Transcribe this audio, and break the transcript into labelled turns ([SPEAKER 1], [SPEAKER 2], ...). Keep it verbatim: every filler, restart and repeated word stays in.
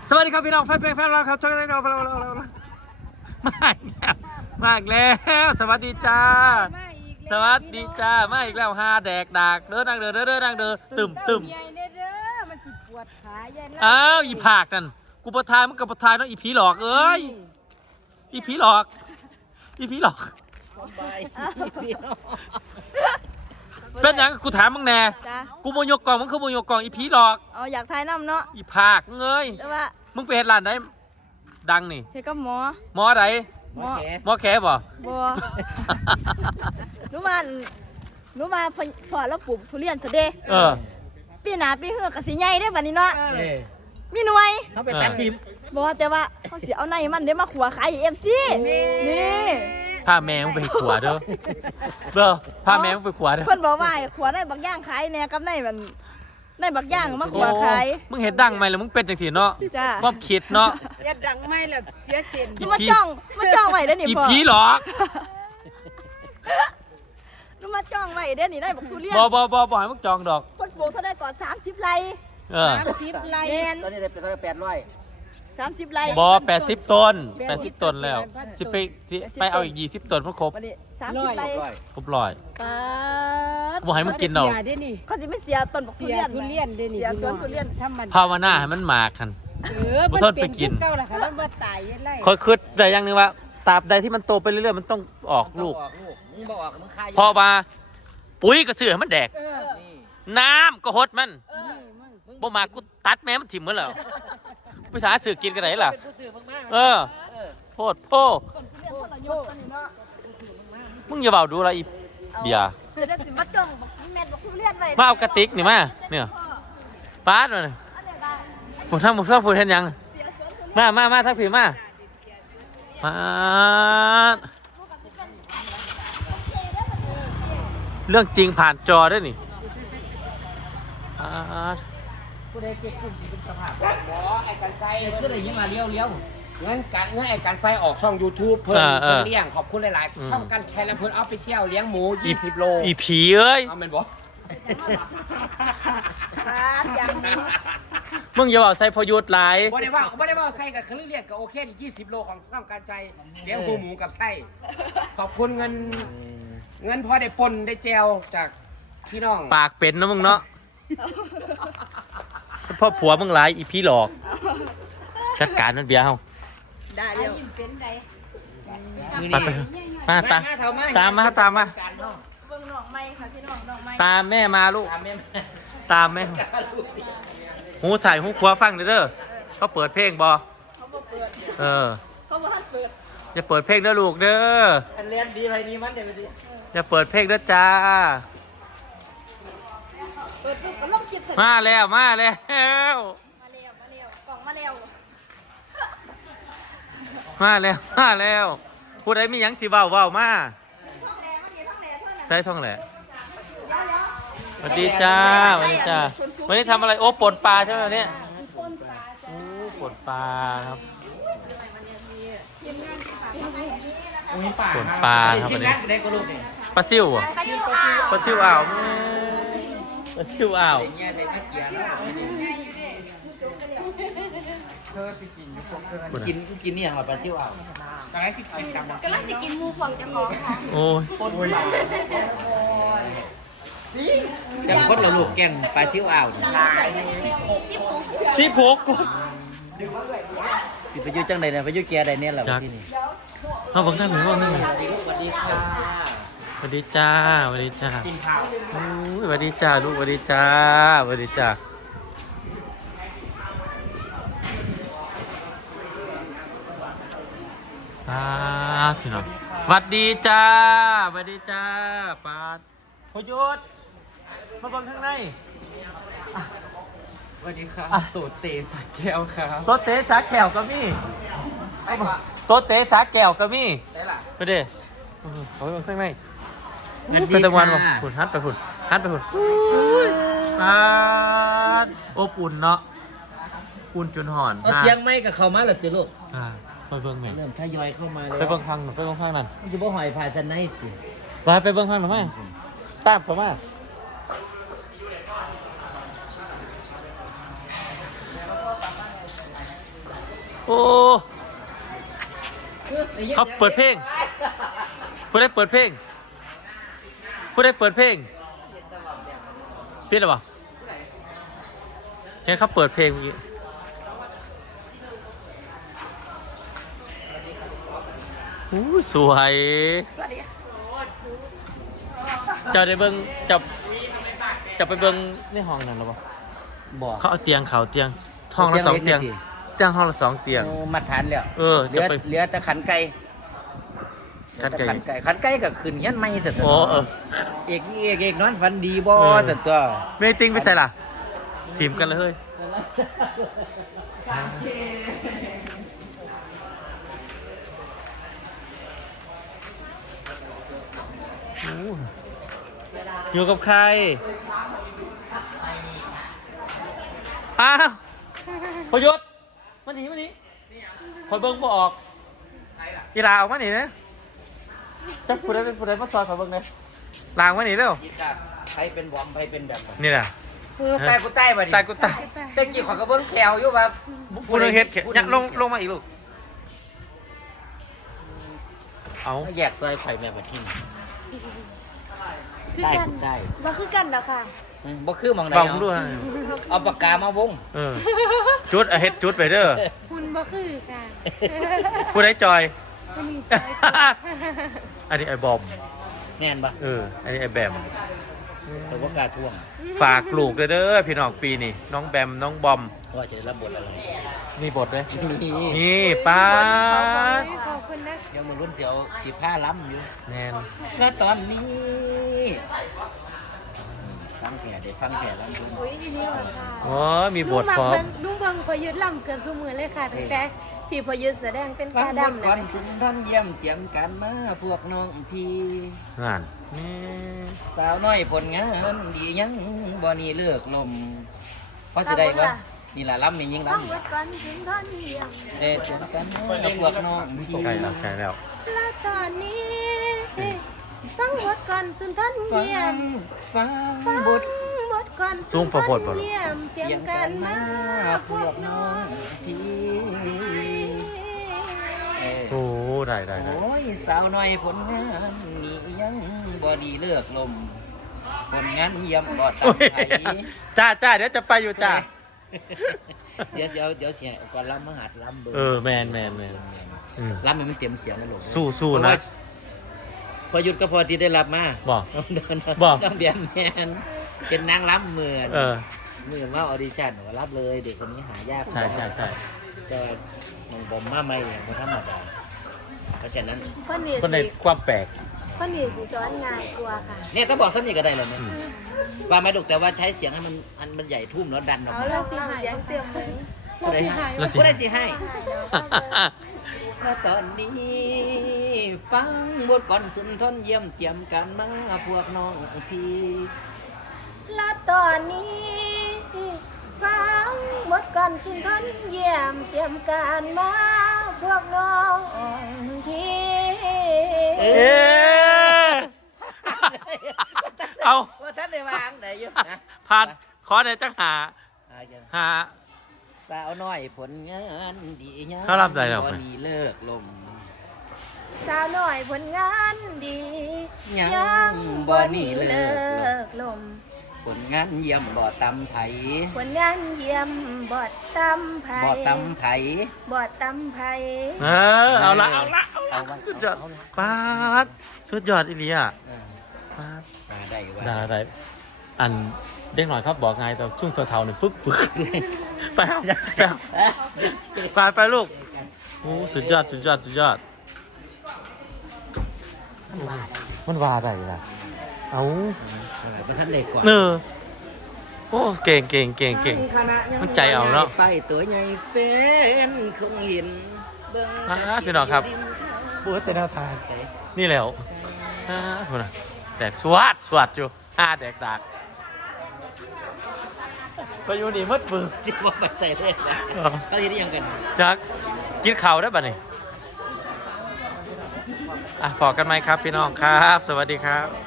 [SPEAKER 1] สวัสดีครับพี่น้องแฟนเพลงแฟนเราครับช่วยกันเราเราเราเรามาอีกแล้วมาอีกแล้วสวัสดีจ้าสวัสดีจ้ามาอีกแล้วฮาแดกดากเด้อนั่งเด้อเด้อเด้อนั่งเด้อตึมตึมอ้าวอีผากนั่นกูปะทายมันกับปะทายเนาะอีผีหลอกเอ้ยอีผีหลอกอีผีหลอกเป็นยังกูถามมึงแน่กูโมยกกล่องมึงคือโมยกกล่องอีผีหลอก
[SPEAKER 2] เอาอยากทายน้ำเนาะ
[SPEAKER 1] อีผากเงย
[SPEAKER 2] แต่ว่า
[SPEAKER 1] มึงไปเห็นร้านไหนดังนี่
[SPEAKER 2] เฮ็ดกับหมอ
[SPEAKER 1] หมอไหน
[SPEAKER 2] หมอ
[SPEAKER 1] หมอแขบ่
[SPEAKER 2] บ่รู้มันรู้มาพอแล้วปลูกทุเรียนซะเด้
[SPEAKER 1] เออ
[SPEAKER 2] ปีหน้าปีฮื้อก็สิใหญ่เด้บัดนี้เนาะมีหน่วย
[SPEAKER 3] เขาไปตัดทิม
[SPEAKER 2] บ่แต่ว่าเขาสิเอาในมันเด้มาขัวขาย เอฟ ซี นี่
[SPEAKER 1] พาแมงไปขวาเด้อเด้อพาแมงไปขวาเด้อ
[SPEAKER 2] เพิ่นบอกว่าขัวในบักย่างขายแหน่กับในมันในบักย่างมาขัวขาย
[SPEAKER 1] มึงเห็นดังไหมแล้วมึงเป็นจังซี่เนาะ
[SPEAKER 2] จ้า
[SPEAKER 1] ความคิดเนาะ
[SPEAKER 4] อย่าดังไม่ล่ะเสียเส้น
[SPEAKER 2] มาจ้องมาจ้องไว้เด้อนี่พ่อ
[SPEAKER 1] อีผีหลอก
[SPEAKER 2] นูมาจ้องไว้เด้อนี่ได้บักทุเรียน
[SPEAKER 1] บ่บ่บ่บ่ให้มึงจองดอก
[SPEAKER 2] เพิ่นปลูกเท่าได้ก่อนสามสิบไร่
[SPEAKER 1] เออ
[SPEAKER 4] สามสิบไร่
[SPEAKER 3] ตอนนี้ได้เป็นเท่าไหร่แปดร้อย
[SPEAKER 2] สามสิบไร่
[SPEAKER 1] บ่แปดสิบต้นแปดสิบต้นแล้วสิไปสิไปเอาอีกยี่สิบต้นมันครบ
[SPEAKER 2] สามสิบไร่
[SPEAKER 1] ครบร้อย
[SPEAKER 2] ป๊าด
[SPEAKER 1] บ่ให้มึงกินดอก
[SPEAKER 2] เขาสิไม่เสียต้นบักทุเรียน
[SPEAKER 4] ทุเรียนเด้นี่
[SPEAKER 2] เสียต้นทุเรียน
[SPEAKER 4] ทำมัน
[SPEAKER 1] ภาวนาให้มันหมากคั่น
[SPEAKER 4] เออมันเป็นเก่าล่ะค่ะมันบ่ตายยังไง
[SPEAKER 1] ค่อยคิดได้อย่างนึงว่าตราบใดที่มันโตไปเรื่อยๆมันต้องออกลูก
[SPEAKER 3] มึงบอกออกมึงคาย
[SPEAKER 1] พอมาปุ๋ยก็ซื้อให้มันแดกน้ำก็หดมันบ่มากูตัดแม่มันถิ่มเหมือนแล้วภาษาสื่อกินกันไหนล่ะเออโพดโพมึงอย่าเบาดูละอีเบียร์มาเอากระติกนี่มาเนี่ยป้าดเลยผมทำผมชอบพูดเห็นยังมามามาทักผีมามาเรื่องจริงผ่านจอได้นี่
[SPEAKER 3] กูได้เก็บกลุ่มเป็นสภาพหมอไอ้การไซก็เลยยิ่งมาเลี้ยวเลี้ยวเงินการเงินไอ้การไซออกช่อง YouTube เพิ่มเพิ่มเลี้ยงขอบคุณหลายๆช่องการแคร์ลำพูนออฟฟิเชียลเลี้ยงหมูยี่สิบโล
[SPEAKER 1] อีผีเอ้ย
[SPEAKER 3] เอาเป็นบ่
[SPEAKER 1] มึงอย่าบอกใส่พยุทธ์หลาย
[SPEAKER 3] บ่ได้ว่าบ่ได้ว่าไส้กับเครื่องเรียกก็โอเคยี่สิบโลของช่องการใจเลี้ยงหมูหมูกับไส้ขอบคุณเงินเงินพอได้ปนได้แจวจากพี่น้อง
[SPEAKER 1] ปากเป็นนะมึงเนาะพ่อผัวมึงหลายอีพี่หลอกจัดการนั่นเบียร์เฮา
[SPEAKER 2] ได้เดี๋ยว
[SPEAKER 1] ไปไปมาตามตามมาตามมา
[SPEAKER 2] เบิ่งน้องใหม่ค่ะพี่น้องน้องใหม่
[SPEAKER 1] ตามแม่มาลูกตามแม่หูใส่หูขวาฟังเด้อเขาเปิดเพลงบ่เออ
[SPEAKER 2] เขาบ่ทันเปิด
[SPEAKER 1] อย่าเปิดเพลงเด้อลูกเด้อ
[SPEAKER 3] เรียนดีไปดีมันเดี๋ยวดี
[SPEAKER 1] อย่าเปิดเพลงเด้อจ้ามาแล้วมาแล้ว
[SPEAKER 2] มาแล้วมาแล้วกล่องมาแล้ว
[SPEAKER 1] มาแล้วมาแล้วผู้ใดมีหยังสิเว้าเว้ามาใช้ท่องแหละสวัสดีจ้าสวัสดีจ้าวันนี้ทำอะไรโอ้ปนปลาใช่ไหมเนี่ยโอ้ปนปลาครับปนปลาครับวันนี้ปลาซิ่วอ่ะปลาซิ่วอ่าวปลาซิ่วอ่าว
[SPEAKER 3] กินกินนี่อย่างไรปลาซิ่วอ่าวกำลังสิกินก
[SPEAKER 4] ำลังสิกินหมูของเจ้าของ
[SPEAKER 1] โอ้ย
[SPEAKER 3] จังคนเราลูกแกงปลาซิ่วอ่าว
[SPEAKER 1] สิบหก
[SPEAKER 3] สิไปยุ่จังใดเนี่ยไปยุ่แก่ใดเนี่ยแหละที่นี่
[SPEAKER 1] เอาบังได้เหมือนว่านี่
[SPEAKER 3] สวัสดีค่ะ
[SPEAKER 1] สวัสดีจ้าสวัสดีจ้าสวัสดีจ้าลูกสวัสดีจ้าสวัสดีจ้าป้าพี่น้องสวัสดีจ้าสวัสดีจ้าป้าพยศมาบังข้างใน
[SPEAKER 3] สวัสดีครับโตเตสักแก้วครับ
[SPEAKER 1] โตเตสักแก้วก็มีโตเตสักแก้วก็มีไปเด้เขาไปบังข้างในเป็นตะวันบอกฝุ่นฮัทไปฝุ่นฮัทไปฝุ่นป้าอบอุ่นเนาะอุ่นจนห่อน
[SPEAKER 3] เตียงไม่กับเขามาหรือจีลูก
[SPEAKER 1] ไปเบิ้งไหม
[SPEAKER 3] เริ่มทยอยเข้ามาเลย
[SPEAKER 1] ไปเบิ้งข้างไปเบิ้งข้างนั่น
[SPEAKER 3] มันจะบ่หอยพายสันไนสิ
[SPEAKER 1] ไปไปเบิ้งข้างหรือไม่ตามผมมาโอ้เขาเปิดเพลงผู้ได้เปิดเพลงผู้ได้เปิดเพลงปิดหรือเปล่าเห็นเขาเปิดเพลงเมื่อกี้อู้สวยเจ้าได้เบิ้งเจ้าเจ้าไปเบิ้งในห้องนั่นหรือเปล่า
[SPEAKER 3] บอก
[SPEAKER 1] เขาเอาเตียงเขาเตียงห้องละสองเตียงเตียงห้องละสองเตียง
[SPEAKER 3] โอ้มาทานแล้ว
[SPEAKER 1] เออ
[SPEAKER 3] เหลื
[SPEAKER 1] จะ
[SPEAKER 3] อ
[SPEAKER 1] ไป
[SPEAKER 3] เหลือแต่ขันไก่
[SPEAKER 1] ขันไก่
[SPEAKER 3] ขันไก่ขันไก่ก็ขึ้นเงี้ยไม่เสร็จ
[SPEAKER 1] โอ้เออ
[SPEAKER 3] เอกเอกเอกนอนฝันดีบ่
[SPEAKER 1] เออ
[SPEAKER 3] เสร็จตัว
[SPEAKER 1] เมติ้งไปใส่ล่ะทีมกันเลยเฮ้ยโอ้อยู่กับใครอ้าวพยศมาหนีมาหนีคอยเบิ้งบ่ออกกีฬาออกมาหนีนะจักผู้ใดเป็นผู้ใดมาซอยคอยเบิ้งเลยลางมาหนีเร็ว
[SPEAKER 3] ใครเป็นบอมใครเป็นแบบ
[SPEAKER 1] นี่น่ะ
[SPEAKER 3] เออตายกูใต้บ่ดิ
[SPEAKER 1] ตายกูตาย
[SPEAKER 3] แต่กี้ขอยกระเบื้องแขวอยู่แบบ
[SPEAKER 1] ผู้นึงเฮ็ดเนี่ยลงลงมาอีกลูกเอา
[SPEAKER 3] แยกซอยข่อยแม่บ่ทิ่ม
[SPEAKER 2] คือ
[SPEAKER 3] ได้
[SPEAKER 2] กัน
[SPEAKER 3] กูได้
[SPEAKER 2] บ่คือกันดอกค่ะ
[SPEAKER 3] อืมบ่คือหมองใด
[SPEAKER 1] เบา
[SPEAKER 3] เอา
[SPEAKER 1] ด้วย
[SPEAKER 3] เอาปากกามาวง
[SPEAKER 1] เออจุดเอาเฮ็ดจุดไปเด้อ
[SPEAKER 4] คุณบ่คือค่ะ
[SPEAKER 1] ผู้ใดจอย
[SPEAKER 4] คนนี้
[SPEAKER 1] อันนี้ไอ้บอม
[SPEAKER 3] แม่นปะ
[SPEAKER 1] เออ อันนี้ไอ้แบม
[SPEAKER 3] แต่ว่ากล้าท่วง
[SPEAKER 1] ฝากลูกเด้อเด้อพี่น้องปีนี่น้องแบมน้องบอม
[SPEAKER 3] ว่าจะได้รับบทอะไร
[SPEAKER 1] มีบทไหม
[SPEAKER 3] นี่
[SPEAKER 1] นี่ป้าด
[SPEAKER 4] ขอบคุณนะ
[SPEAKER 3] ยังมือรุ่นเสียวสีผ้าล้ำอยู่
[SPEAKER 1] แนน
[SPEAKER 3] แล้วตอนนี้ฟังแก่เด็กฟังแก่ล้ำอยู่
[SPEAKER 4] อุ้ยอีนี่ว่าค่ะ
[SPEAKER 1] อ๋อมีบทพร้อม
[SPEAKER 4] ลุงเบิ่งพอยุดลำเกือบซุมือเลยค่ะตั้งแต่ที่พอยุดแสดงเป็น
[SPEAKER 3] ฟั
[SPEAKER 4] กาง
[SPEAKER 3] หมด
[SPEAKER 4] ดำ
[SPEAKER 3] ก่อน
[SPEAKER 4] นะ
[SPEAKER 3] สุนทรเยี่ยมเตรียมการมาพวกน้องพี่
[SPEAKER 1] งานนี่
[SPEAKER 3] สาวน้อยผลงานดียังบ่นี่เลิกลมเพราะสิได้วะนี่ล่ะล้ำนี่ยิง
[SPEAKER 2] ต้อง
[SPEAKER 3] ล้ำ
[SPEAKER 2] วัดก่อนถึงท่อนเดียว
[SPEAKER 3] เอ๊ะเตรียมการมาพวกน้องพี่
[SPEAKER 1] ใกล้แล้วใกล้แล้ว
[SPEAKER 2] และตอนนี้ฟังบทก่อนสุนทร
[SPEAKER 3] ฟั
[SPEAKER 2] เยี่ย
[SPEAKER 3] ง
[SPEAKER 2] ม
[SPEAKER 3] ฟัง
[SPEAKER 2] ฟัง
[SPEAKER 3] บท
[SPEAKER 2] บทก่อน
[SPEAKER 1] สูงประโพดบ่
[SPEAKER 2] เยี่ยมเตรียมการมาพวกน้อง
[SPEAKER 3] พี่เอ้ย
[SPEAKER 1] โอ้ได้ได้ได้
[SPEAKER 3] โอ้ยสาวน้อยผลงานนี่ยังบ่ดีเลิกลมผลงานเยี่ยมบ่ตั้
[SPEAKER 1] โอ้
[SPEAKER 3] ง
[SPEAKER 1] ย
[SPEAKER 3] ใจ
[SPEAKER 1] จ้าจ้าเดี๋ยวจะไปอยู่จ้า
[SPEAKER 3] เดี๋ยวเสียวเดี๋ยวเสียก่อนล้ำมาหัดล้ำเบิ่ง
[SPEAKER 1] เออแมนแมนแมนอืม
[SPEAKER 3] ล้ำให้มันเต็มเสียงนะลูก
[SPEAKER 1] สู้สู้นะ
[SPEAKER 3] พอหยุดก็พอที่ได้รับมา
[SPEAKER 1] บอก
[SPEAKER 3] เดิน
[SPEAKER 1] บอก
[SPEAKER 3] ต้องเบียนแมนเป็นนางล้ำเหมือน
[SPEAKER 1] เออ
[SPEAKER 3] เหมือนว่าออดิชั่นว่ารับเลยเด็กคนนี้หายาก
[SPEAKER 1] ใช่ใช่ใช่
[SPEAKER 3] แต่มันบอมมาไม่เนี่ยมันธรรมดาเพราะฉะนั้น
[SPEAKER 2] เพิ่นนี่
[SPEAKER 1] คนใน
[SPEAKER 2] สิ
[SPEAKER 1] ความแปลก
[SPEAKER 2] เพิ่นนี่สิสอนง่ายกว่าค่ะ
[SPEAKER 3] เนี่ยต้องบอกสักนิดก็ได้เลยนะ
[SPEAKER 1] อืม
[SPEAKER 3] ว่าไม่ถูกแต่ว่าใช้เสียงให้มันอันมันใหญ่ทุ่มแล้วดันออก
[SPEAKER 2] เอา
[SPEAKER 3] มา
[SPEAKER 2] แล้วสิหาเสียงเต็มเหมือน
[SPEAKER 3] ผู้ใดให้
[SPEAKER 1] แล้วสิ
[SPEAKER 3] ผู้ใดสิให้แล้วตอนนี้ฟังบทก่อนสุนทรเยี่ยมเตรียมการมาพวกน้องพี่
[SPEAKER 2] และตอนนี้ฟังบทก่อนสุนทรเยี่ยมเตรียมการมาพวกน้องพี่
[SPEAKER 3] เอ
[SPEAKER 1] เอ๊ะเอา
[SPEAKER 3] ว่าท่านได้วางได้อยู่นะ
[SPEAKER 1] ผ่านขอเดี๋ยวจักหา
[SPEAKER 3] เอาจ้ะ
[SPEAKER 1] หา
[SPEAKER 3] สาวน้อยผลงานดียัง
[SPEAKER 1] เขารับใจเราไหม
[SPEAKER 3] บ่ดีเลิกลม
[SPEAKER 2] สาวหน่อยผลงานดี
[SPEAKER 3] ยัง
[SPEAKER 2] ยัง
[SPEAKER 3] บ่
[SPEAKER 2] บ่
[SPEAKER 3] หนี
[SPEAKER 2] นี
[SPEAKER 3] เลิ
[SPEAKER 2] เลิ
[SPEAKER 3] ก
[SPEAKER 2] กลม
[SPEAKER 3] ผลงานเยี่ยมบ่ตำไผ
[SPEAKER 2] ผลงานเยี่ยมบอดตำไผ่
[SPEAKER 3] บ่ตำไผ
[SPEAKER 2] บอดตำไผ่
[SPEAKER 1] เออเอาละเอาละเอา
[SPEAKER 3] เอา
[SPEAKER 1] ละ
[SPEAKER 3] วะ
[SPEAKER 1] สุดยอด
[SPEAKER 3] เอาละ
[SPEAKER 1] ปาดสุดยอดอีเลีย
[SPEAKER 3] เออ
[SPEAKER 1] ปาด
[SPEAKER 3] มาได้ว่า
[SPEAKER 1] ได้ได้อันเด็กหน่อยครับบอกไงแต่ช่วงเท่าๆเนี่ยปึ๊กปึ๊กไปเอาไปเอาไปไปลูกโอ้สุดยอดสุดยอดสุดยอดมันว่าอะไรล่ะเอา
[SPEAKER 3] เออบ่ทันได้กว่า
[SPEAKER 1] เนอโอ้เก่งเก่งเก่งเก่ง มันใจเอาเนาะ
[SPEAKER 3] ไปตัวใหญ่เป็นคงเห็นเบิ่ง
[SPEAKER 1] อ่าพี่น้องครับ พูดแต่หน้าทางนี่แหล้วอ่าคนน่ะแดกสวัดสวัดอยู่อ่าแดกดากไปอยู่นี่มัดมือ
[SPEAKER 3] ที่ว่าไปใส่เลยนะ
[SPEAKER 1] เออ
[SPEAKER 3] เขาสิได้ยังกัน
[SPEAKER 1] จักกินข้าวได้ป่ะนี่อ่ะพอกันไหมครับพี่น้องครับ สวัสดีครับ